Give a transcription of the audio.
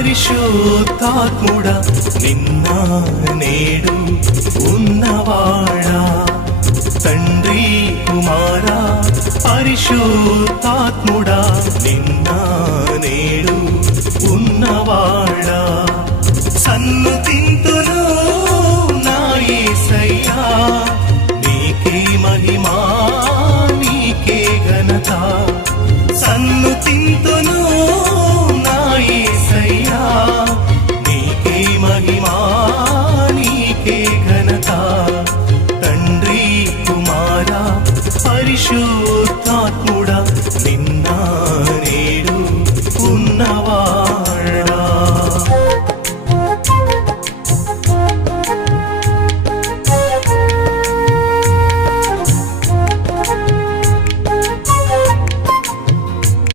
పరిశుద్ధాత్ముడా నిన్న నేడు ఉన్నవాడా తండ్రి కుమారా పరిశుద్ధాత్ముడా నిన్న నేడు ఉన్నవాడా సన్నుతింతును నా యేసయ్యా నీకే మహిమా నీకే ఘనత సన్నుతింతును